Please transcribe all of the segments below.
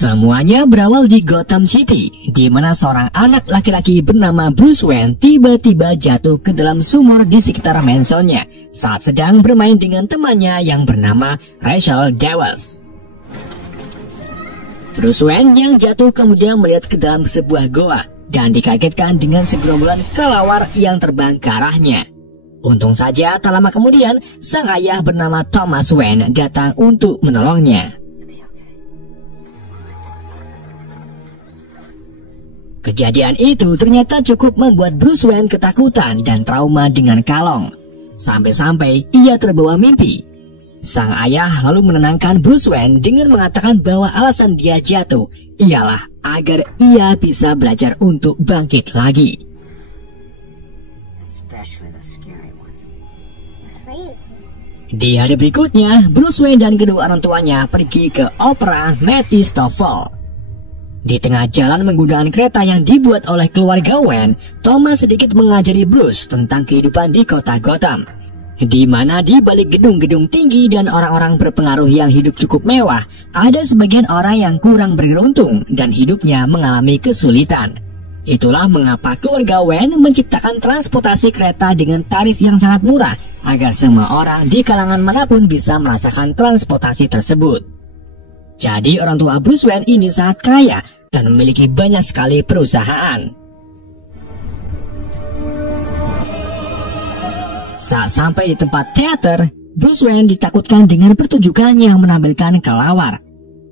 Semuanya berawal di Gotham City, di mana seorang anak laki-laki bernama Bruce Wayne tiba-tiba jatuh ke dalam sumur di sekitar mansonnya saat sedang bermain dengan temannya yang bernama Rachel Dawes. Bruce Wayne yang jatuh kemudian melihat ke dalam sebuah goa dan dikagetkan dengan segerombolan kelelawar yang terbang ke arahnya. Untung saja tak lama kemudian sang ayah bernama Thomas Wayne datang untuk menolongnya. Kejadian itu ternyata cukup membuat Bruce Wayne ketakutan dan trauma dengan kalong. Sampai-sampai ia terbawa mimpi. Sang ayah lalu menenangkan Bruce Wayne dengan mengatakan bahwa alasan dia jatuh ialah agar ia bisa belajar untuk bangkit lagi. Di hari berikutnya, Bruce Wayne dan kedua orang tuanya pergi ke opera Mephistopheles. Di tengah jalan menggunakan kereta yang dibuat oleh keluarga Wayne, Thomas sedikit mengajari Bruce tentang kehidupan di kota Gotham, di mana di balik gedung-gedung tinggi dan orang-orang berpengaruh yang hidup cukup mewah, ada sebagian orang yang kurang beruntung dan hidupnya mengalami kesulitan. Itulah mengapa keluarga Wayne menciptakan transportasi kereta dengan tarif yang sangat murah, agar semua orang di kalangan manapun bisa merasakan transportasi tersebut. Jadi orang tua Bruce Wayne ini sangat kaya dan memiliki banyak sekali perusahaan. Saat sampai di tempat teater, Bruce Wayne ditakutkan dengan pertunjukan yang menampilkan kelelawar.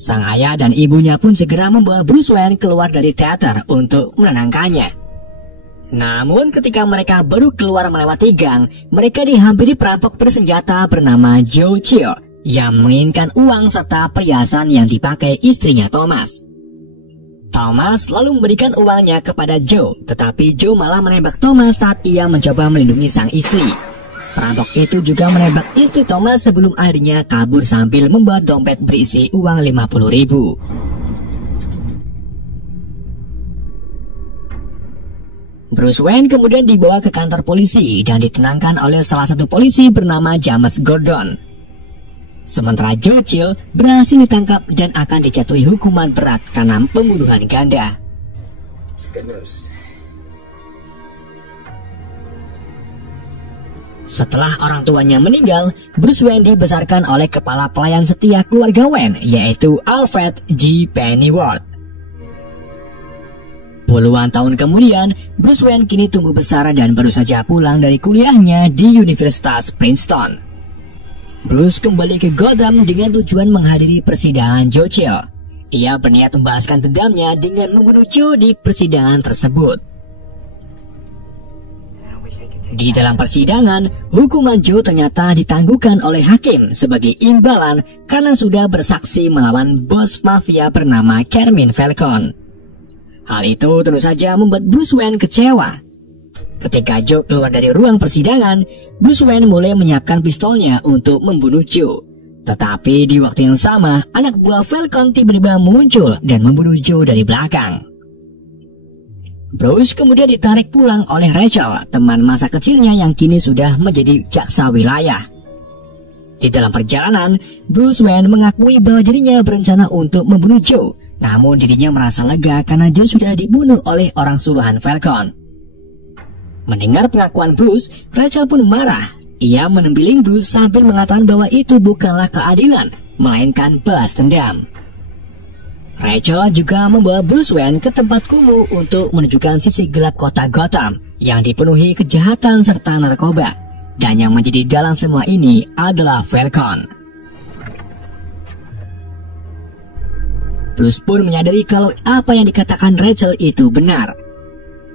Sang ayah dan ibunya pun segera membawa Bruce Wayne keluar dari teater untuk menenangkannya. Namun ketika mereka baru keluar melewati gang, mereka dihampiri perampok bersenjata bernama Joe Chill yang menginginkan uang serta perhiasan yang dipakai istrinya Thomas. Thomas lalu memberikan uangnya kepada Joe, tetapi Joe malah menembak Thomas saat ia mencoba melindungi sang istri. Perampok itu juga menembak istri Thomas sebelum akhirnya kabur sambil membawa dompet berisi uang 50.000. Bruce Wayne kemudian dibawa ke kantor polisi dan ditenangkan oleh salah satu polisi bernama James Gordon. Sementara Joe Chill berhasil ditangkap dan akan dijatuhi hukuman berat karena pembunuhan ganda. Setelah orang tuanya meninggal, Bruce Wayne dibesarkan oleh kepala pelayan setia keluarga Wayne, yaitu Alfred G. Pennyworth. Puluhan tahun kemudian, Bruce Wayne kini tumbuh besar dan baru saja pulang dari kuliahnya di Universitas Princeton. Bruce kembali ke Gotham dengan tujuan menghadiri persidangan Joe Chill. Ia berniat membalaskan dendamnya dengan membunuh Joe di persidangan tersebut. Di dalam persidangan, hukuman Joe ternyata ditangguhkan oleh hakim sebagai imbalan karena sudah bersaksi melawan bos mafia bernama Carmine Falcone. Hal itu tentu saja membuat Bruce Wayne kecewa. Ketika Joe keluar dari ruang persidangan, Bruce Wayne mulai menyiapkan pistolnya untuk membunuh Joe. Tetapi di waktu yang sama, anak buah Falcone tiba-tiba muncul dan membunuh Joe dari belakang. Bruce kemudian ditarik pulang oleh Rachel, teman masa kecilnya yang kini sudah menjadi jaksa wilayah. Di dalam perjalanan, Bruce Wayne mengakui bahwa dirinya berencana untuk membunuh Joe, namun dirinya merasa lega karena Joe sudah dibunuh oleh orang suruhan Falcone. Mendengar pengakuan Bruce, Rachel pun marah. Ia menembiling Bruce sambil mengatakan bahwa itu bukanlah keadilan, melainkan balas dendam. Rachel juga membawa Bruce Wayne ke tempat kumuh untuk menunjukkan sisi gelap kota Gotham yang dipenuhi kejahatan serta narkoba. Dan yang menjadi dalang semua ini adalah Falcone. Bruce pun menyadari kalau apa yang dikatakan Rachel itu benar.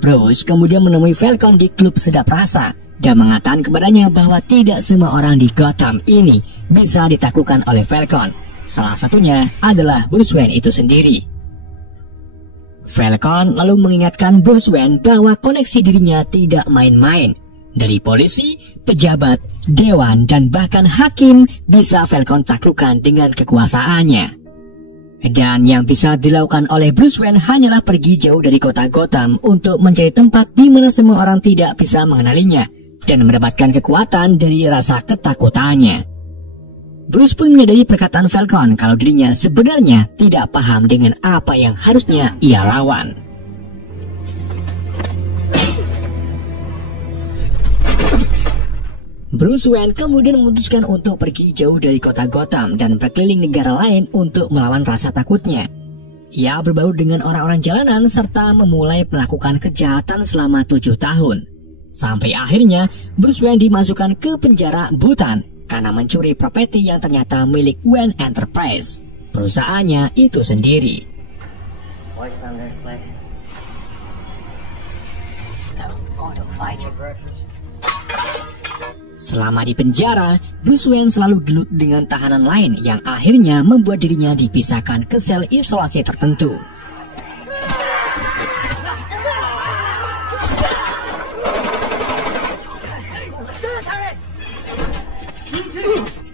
Bruce kemudian menemui Falcone di klub sedap rasa dan mengatakan kepadanya bahwa tidak semua orang di Gotham ini bisa ditaklukkan oleh Falcone. Salah satunya adalah Bruce Wayne itu sendiri. Falcone lalu mengingatkan Bruce Wayne bahwa koneksi dirinya tidak main-main. Dari polisi, pejabat, dewan, dan bahkan hakim bisa Falcon taklukkan dengan kekuasaannya. Dan yang bisa dilakukan oleh Bruce Wayne hanyalah pergi jauh dari kota Gotham untuk mencari tempat di mana semua orang tidak bisa mengenalinya dan mendapatkan kekuatan dari rasa ketakutannya. Bruce pun menyadari perkataan Falcon kalau dirinya sebenarnya tidak paham dengan apa yang harusnya ia lawan. Bruce Wayne kemudian memutuskan untuk pergi jauh dari kota Gotham dan berkeliling negara lain untuk melawan rasa takutnya. Ia berbaur dengan orang-orang jalanan serta memulai melakukan kejahatan selama 7 tahun. Sampai akhirnya Bruce Wayne dimasukkan ke penjara Bhutan karena mencuri properti yang ternyata milik Wayne Enterprise, perusahaannya itu sendiri. Selama di penjara, Bruce Wayne selalu gelut dengan tahanan lain yang akhirnya membuat dirinya dipisahkan ke sel isolasi tertentu.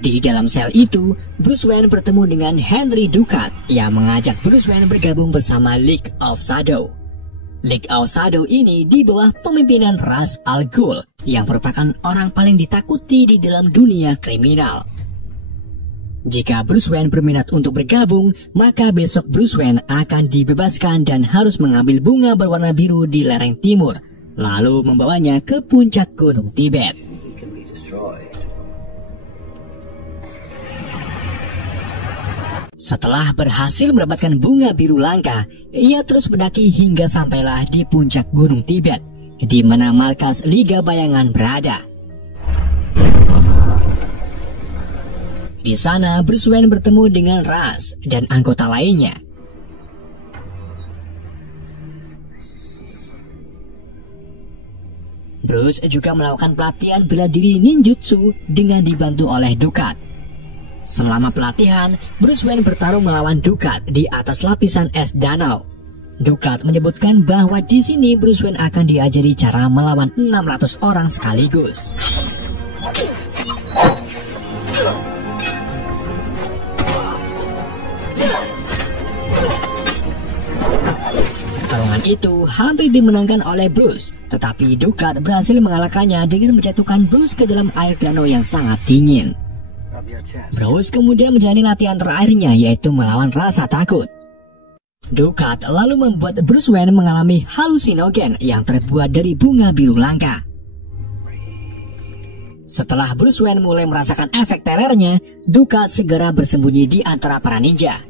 Di dalam sel itu, Bruce Wayne bertemu dengan Henry Ducat yang mengajak Bruce Wayne bergabung bersama League of Shadow. League of Shadow ini di bawah pemimpinan Ra's al Ghul yang merupakan orang paling ditakuti di dalam dunia kriminal. Jika Bruce Wayne berminat untuk bergabung, maka besok Bruce Wayne akan dibebaskan dan harus mengambil bunga berwarna biru di lereng timur, lalu membawanya ke puncak gunung Tibet. Setelah berhasil mendapatkan bunga biru langka, ia terus mendaki hingga sampailah di puncak gunung Tibet, di mana markas Liga Bayangan berada. Di sana, Bruce Wayne bertemu dengan Ra's dan anggota lainnya. Bruce juga melakukan pelatihan bela diri ninjutsu dengan dibantu oleh Ducat. Selama pelatihan, Bruce Wayne bertarung melawan Ducat di atas lapisan es danau. Ducat menyebutkan bahwa di sini Bruce Wayne akan diajari cara melawan 600 orang sekaligus. Pertarungan itu hampir dimenangkan oleh Bruce, tetapi Ducat berhasil mengalahkannya dengan menjatuhkan Bruce ke dalam air danau yang sangat dingin. Bruce kemudian menjalani latihan terakhirnya, yaitu melawan rasa takut. Ducat lalu membuat Bruce Wayne mengalami halusinogen yang terbuat dari bunga biru langka. Setelah Bruce Wayne mulai merasakan efek terornya, Ducat segera bersembunyi di antara para ninja.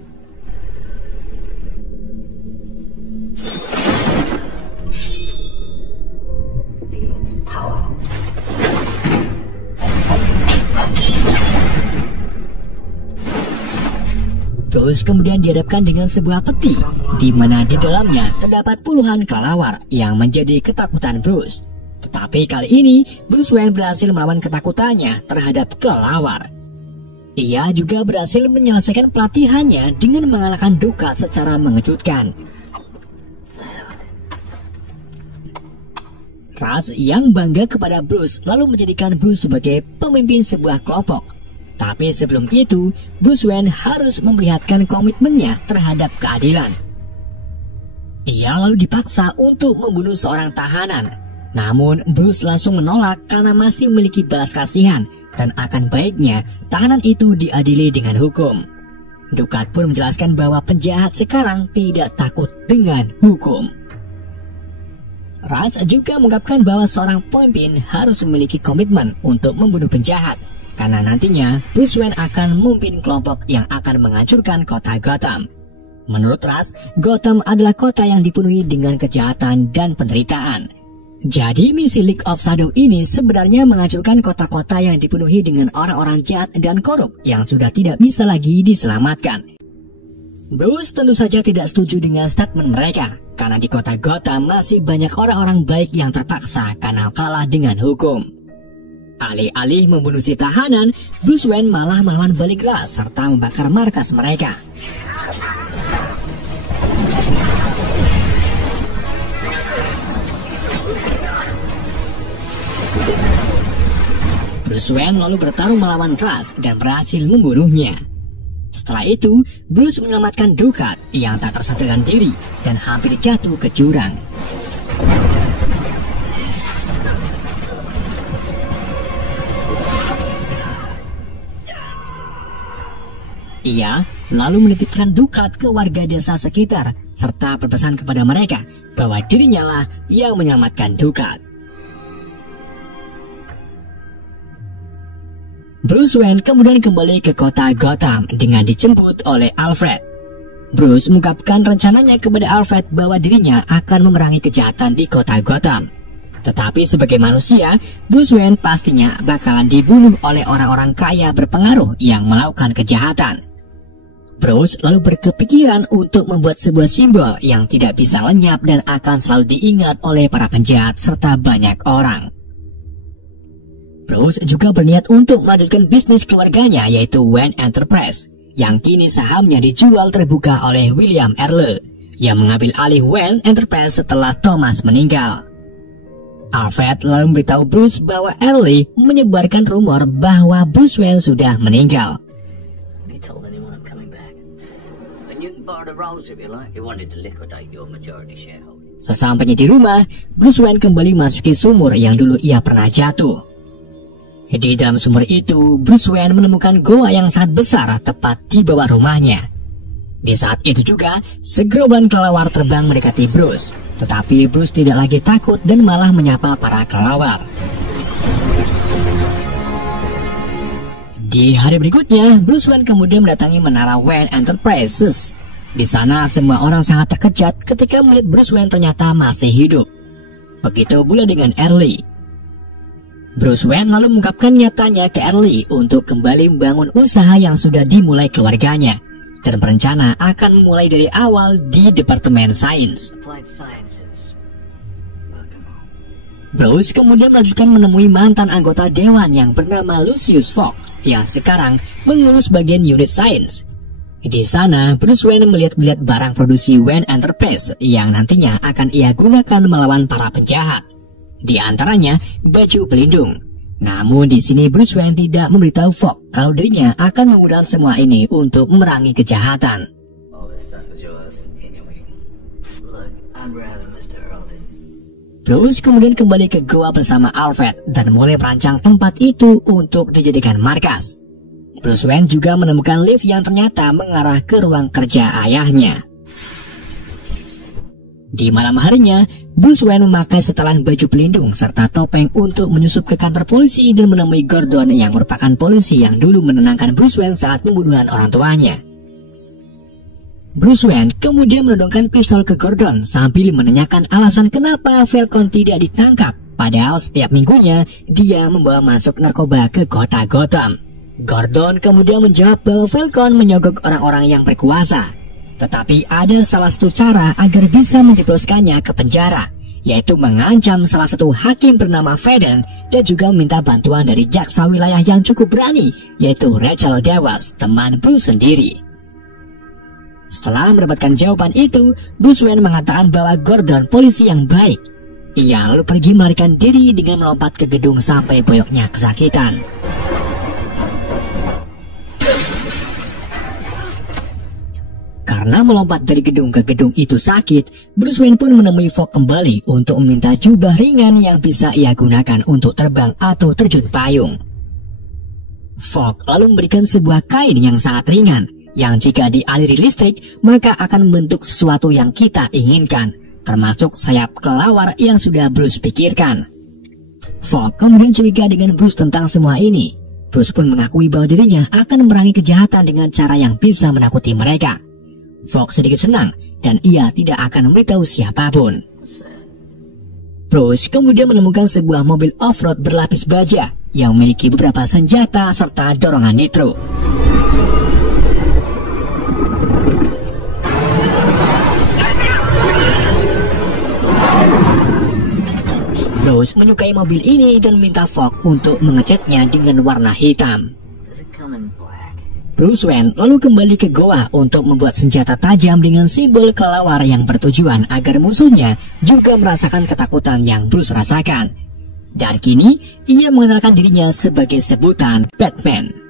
Bruce kemudian dihadapkan dengan sebuah peti, di mana di dalamnya terdapat puluhan kelelawar yang menjadi ketakutan Bruce. Tetapi kali ini, Bruce Wayne berhasil melawan ketakutannya terhadap kelelawar. Ia juga berhasil menyelesaikan pelatihannya dengan mengalahkan Ducat secara mengejutkan. Ra's yang bangga kepada Bruce lalu menjadikan Bruce sebagai pemimpin sebuah kelompok. Tapi sebelum itu, Bruce Wayne harus memperlihatkan komitmennya terhadap keadilan. Ia lalu dipaksa untuk membunuh seorang tahanan. Namun, Bruce langsung menolak karena masih memiliki belas kasihan dan akan baiknya tahanan itu diadili dengan hukum. Ducat pun menjelaskan bahwa penjahat sekarang tidak takut dengan hukum. Ra's juga mengungkapkan bahwa seorang pemimpin harus memiliki komitmen untuk membunuh penjahat, karena nantinya Bruce Wayne akan memimpin kelompok yang akan menghancurkan kota Gotham. Menurut Ra's, Gotham adalah kota yang dipenuhi dengan kejahatan dan penderitaan. Jadi misi League of Shadow ini sebenarnya menghancurkan kota-kota yang dipenuhi dengan orang-orang jahat dan korup yang sudah tidak bisa lagi diselamatkan. Bruce tentu saja tidak setuju dengan statement mereka, karena di kota Gotham masih banyak orang-orang baik yang terpaksa karena kalah dengan hukum. Alih-alih membunuh si tahanan, Bruce Wayne malah melawan balik Ra's serta membakar markas mereka. Bruce Wayne lalu bertarung melawan Ra's dan berhasil membunuhnya. Setelah itu, Bruce menyelamatkan Dukat yang tak tersadarkan diri dan hampir jatuh ke jurang. Ia lalu menitipkan Dukat ke warga desa sekitar serta berpesan kepada mereka bahwa dirinya lah yang menyelamatkan Dukat. Bruce Wayne kemudian kembali ke kota Gotham dengan dijemput oleh Alfred. Bruce mengungkapkan rencananya kepada Alfred bahwa dirinya akan memerangi kejahatan di kota Gotham. Tetapi sebagai manusia, Bruce Wayne pastinya bakalan dibunuh oleh orang-orang kaya berpengaruh yang melakukan kejahatan. Bruce lalu berkepikiran untuk membuat sebuah simbol yang tidak bisa lenyap dan akan selalu diingat oleh para penjahat serta banyak orang. Bruce juga berniat untuk melanjutkan bisnis keluarganya yaitu Wayne Enterprise, yang kini sahamnya dijual terbuka oleh William Earle, yang mengambil alih Wayne Enterprise setelah Thomas meninggal. Alfred lalu memberitahu Bruce bahwa Earle menyebarkan rumor bahwa Bruce Wayne sudah meninggal. Sesampainya di rumah, Bruce Wayne kembali masuki sumur yang dulu ia pernah jatuh. Di dalam sumur itu, Bruce Wayne menemukan goa yang sangat besar tepat di bawah rumahnya. Di saat itu juga, segerombolan kelelawar terbang mendekati Bruce. Tetapi Bruce tidak lagi takut dan malah menyapa para kelelawar. Di hari berikutnya, Bruce Wayne kemudian mendatangi menara Wayne Enterprises. Di sana, semua orang sangat terkejut ketika melihat Bruce Wayne ternyata masih hidup. Begitu pula dengan Earle. Bruce Wayne lalu mengungkapkan nyatanya ke Earle untuk kembali membangun usaha yang sudah dimulai keluarganya dan berencana akan memulai dari awal di Departemen Sains. Bruce kemudian melanjutkan menemui mantan anggota dewan yang bernama Lucius Fogg yang sekarang mengurus bagian unit sains. Di sana, Bruce Wayne melihat barang produksi Wayne Enterprise yang nantinya akan ia gunakan melawan para penjahat. Di antaranya baju pelindung. Namun di sini Bruce Wayne tidak memberitahu Fogg kalau dirinya akan menggunakan semua ini untuk memerangi kejahatan. Bruce kemudian kembali ke goa bersama Alfred dan mulai merancang tempat itu untuk dijadikan markas. Bruce Wayne juga menemukan lift yang ternyata mengarah ke ruang kerja ayahnya. Di malam harinya, Bruce Wayne memakai setelan baju pelindung serta topeng untuk menyusup ke kantor polisi dan menemui Gordon yang merupakan polisi yang dulu menenangkan Bruce Wayne saat pembunuhan orang tuanya. Bruce Wayne kemudian menodongkan pistol ke Gordon sambil menanyakan alasan kenapa Falcon tidak ditangkap, padahal setiap minggunya dia membawa masuk narkoba ke kota Gotham. Gordon kemudian menjawab bahwa Falcon menyogok orang-orang yang berkuasa. Tetapi ada salah satu cara agar bisa menjebloskannya ke penjara, yaitu mengancam salah satu hakim bernama Faden dan juga meminta bantuan dari jaksa wilayah yang cukup berani, yaitu Rachel Dawes, teman Bruce sendiri. Setelah mendapatkan jawaban itu, Bruce Wayne mengatakan bahwa Gordon polisi yang baik. Ia lalu pergi melarikan diri dengan melompat ke gedung sampai boyoknya kesakitan. Karena melompat dari gedung ke gedung itu sakit, Bruce Wayne pun menemui Fogg kembali untuk meminta jubah ringan yang bisa ia gunakan untuk terbang atau terjun payung. Fogg lalu memberikan sebuah kain yang sangat ringan, yang jika dialiri listrik, maka akan membentuk sesuatu yang kita inginkan, termasuk sayap kelelawar yang sudah Bruce pikirkan. Fogg kemudian curiga dengan Bruce tentang semua ini. Bruce pun mengakui bahwa dirinya akan memerangi kejahatan dengan cara yang bisa menakuti mereka. Fogg sedikit senang dan ia tidak akan memberitahu siapapun. Bruce kemudian menemukan sebuah mobil off-road berlapis baja yang memiliki beberapa senjata serta dorongan nitro. Bruce menyukai mobil ini dan minta Fogg untuk mengecatnya dengan warna hitam. Bruce Wayne lalu kembali ke goa untuk membuat senjata tajam dengan simbol kelelawar yang bertujuan agar musuhnya juga merasakan ketakutan yang Bruce rasakan. Dan kini, ia mengenalkan dirinya sebagai sebutan Batman.